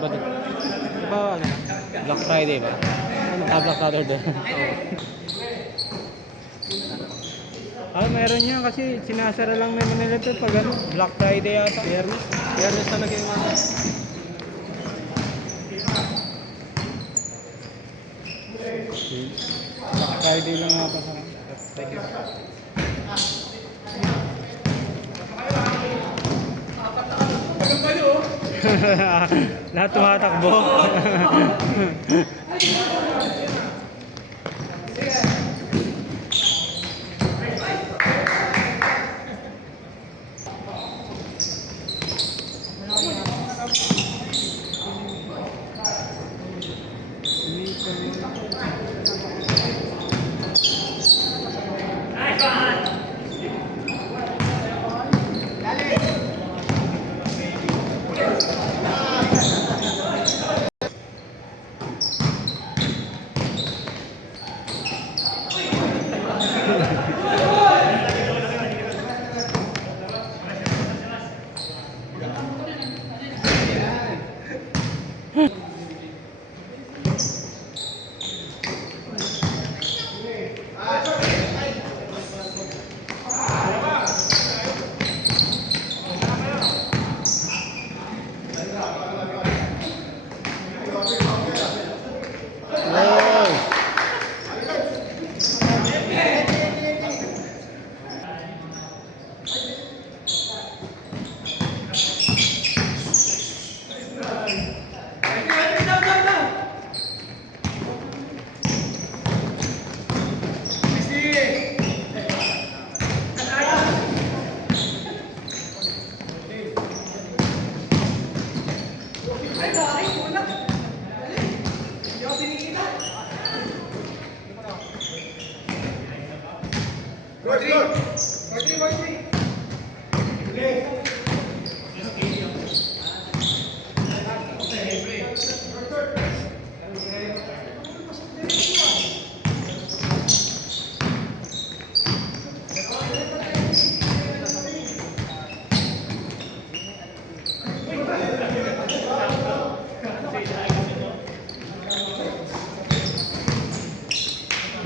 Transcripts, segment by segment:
ba dito? Diba ano? Black Friday ba? Ano? Black Saturday. Meron yan kasi sinasara lang naman nila ito pag ano, Black Friday yata. Fairness. Fairness talaga yung ano. Black Friday lang nga pa sa thank you. Lahat tumatakbo.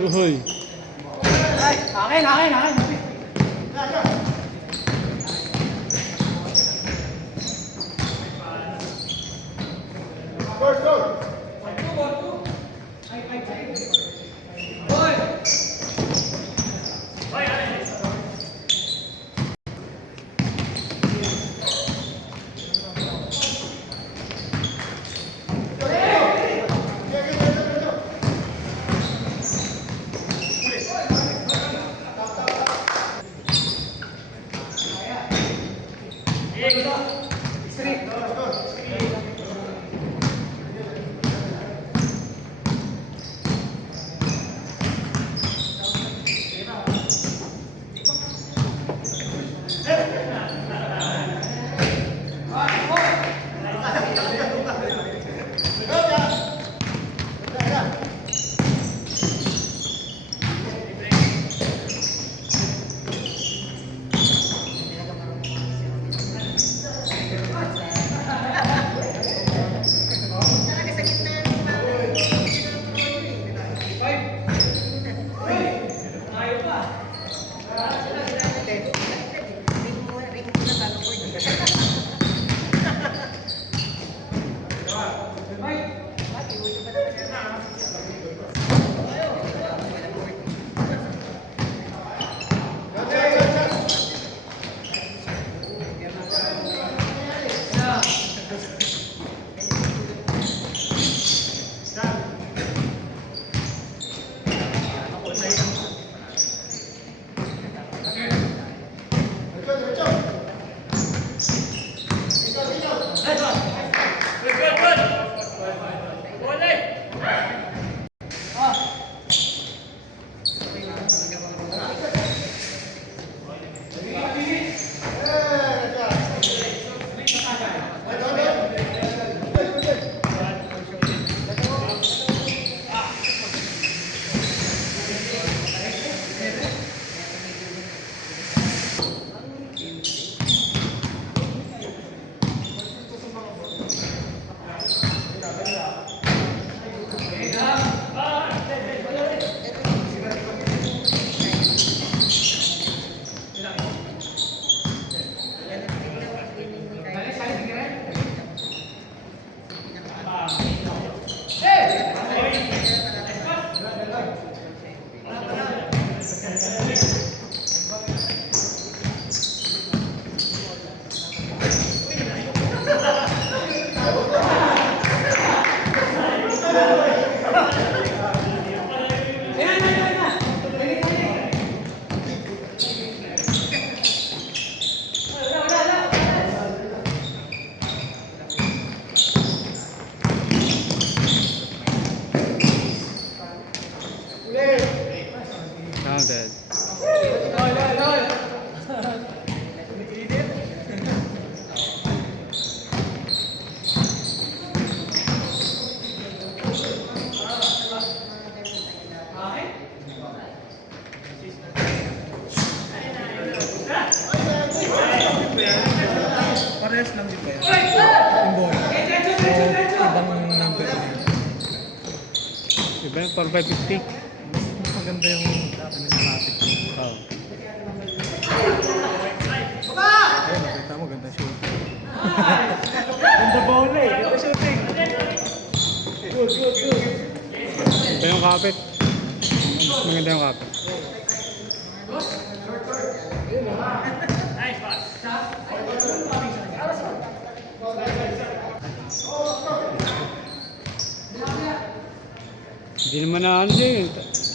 Uhoy. Akin. lang din ba yun? Yung bola. So, ibang number na yun. Diba yung 4550? Mas maganda yung ano yung traffic. Oo. Ayun, nakita mo, ganda shoot. Ganda bola eh. Ganda shooting. Good, good, good. Ito yung kapit. Mas maganda yung kapit. Hindi naman na ano siya yun.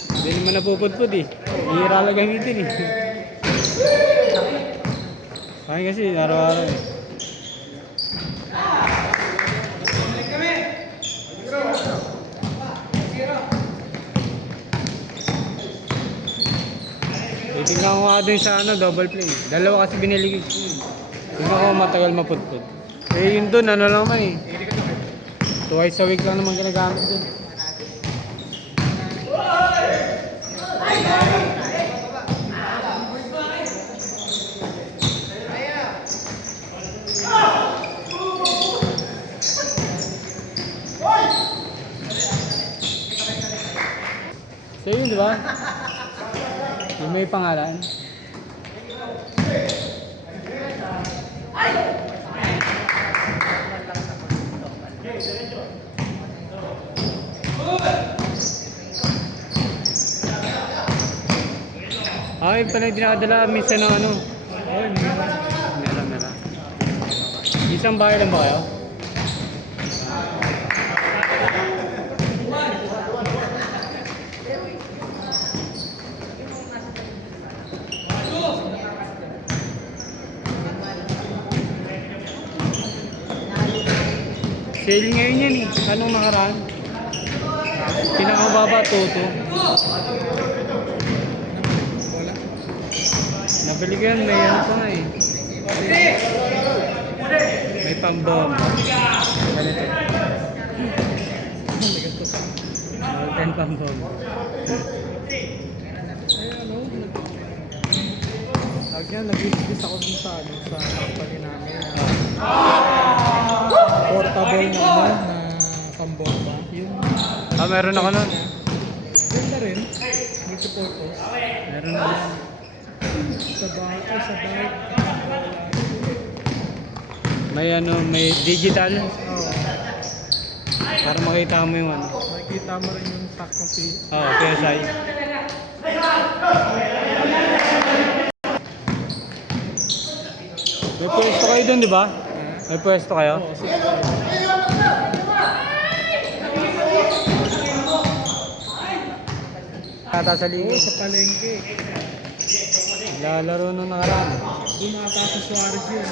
Hindi naman napupudpud eh. Hihira lang gamitin eh. Kaya kasi araw-araw eh. Titingnan ko nga doon sa ano, double play. Dalawa kasi binili ko. Tingnan ko matagal mapudpud. Eh yun doon, ano lang man eh. Twice a week lang naman ginagamit doon. So yun, di ba? Yung may pangalan. Ay, pala yung dinadala minsan ng ano. Ay, meron. Meron. Isang bahay lang ba kayo? Sale ngayon yan eh. Anong nakaraan? Pinakababa, Toto. Bola. Nabili ko yan, may ano pa nga eh. May pambom. Ganito. Ganito pa. 10 pambom. Ay, ano? Lagyan, nag-iis ako dun sa ano, sa company namin na portable na ano, na pambomba. Yung Meron ako nun. ganda rin. Multi-purpose. Meron na yan. Sa bahay, ay sa bahay. May ano, may digital. Oo. Para makita mo yung ano. Makikita mo rin yung saktong piece. PSI. May pwesto kayo dun, di ba? May pwesto kayo? Oo, sige. Tata sa Oo, ligo. sa palengke. Lalaro nung nakaraan. Doon ata sa Suarez yun.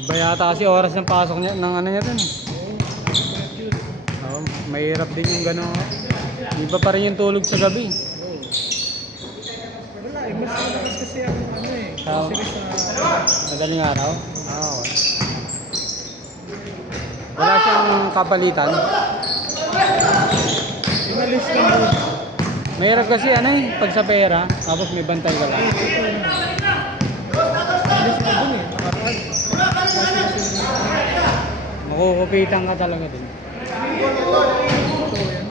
Iba yata kasi oras ng pasok niya, ng ano niya dun. Oo, dapat yun. Oo, mahirap din yung gano'n. Iba pa rin yung tulog sa gabi. Oo. Wala eh, mas malakas kasi ang ano eh. Tama. Kasi sa... Madaling araw? Okay. Wala siyang kapalitan. Inalis ka mo. Mahirap kasi ano eh, pag sa pera, tapos may bantay ka lang. Inalis ka dun eh, nakaraan. Kasi Makukupitan ka talaga din. ito yan.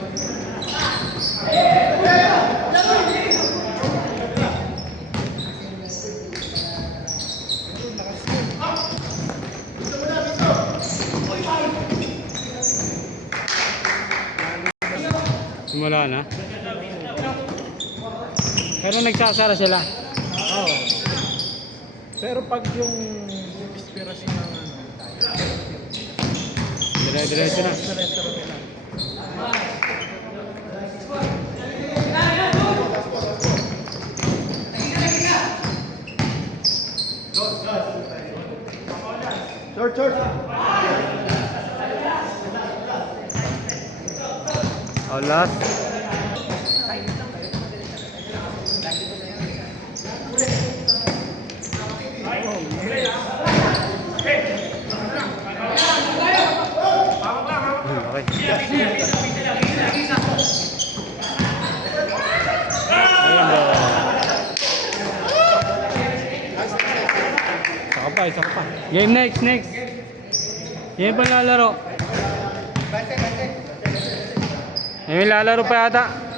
Simula na. Pero nagsasara sila. Oo. Pero pag yung inspirasyon ng ano, Dire-diretso na. sa restaurant nila. Short. Oh, last. Okay. Ayan, isa ka pa. Game next, next. Yan pa lalaro. Yan lalaro pa yata.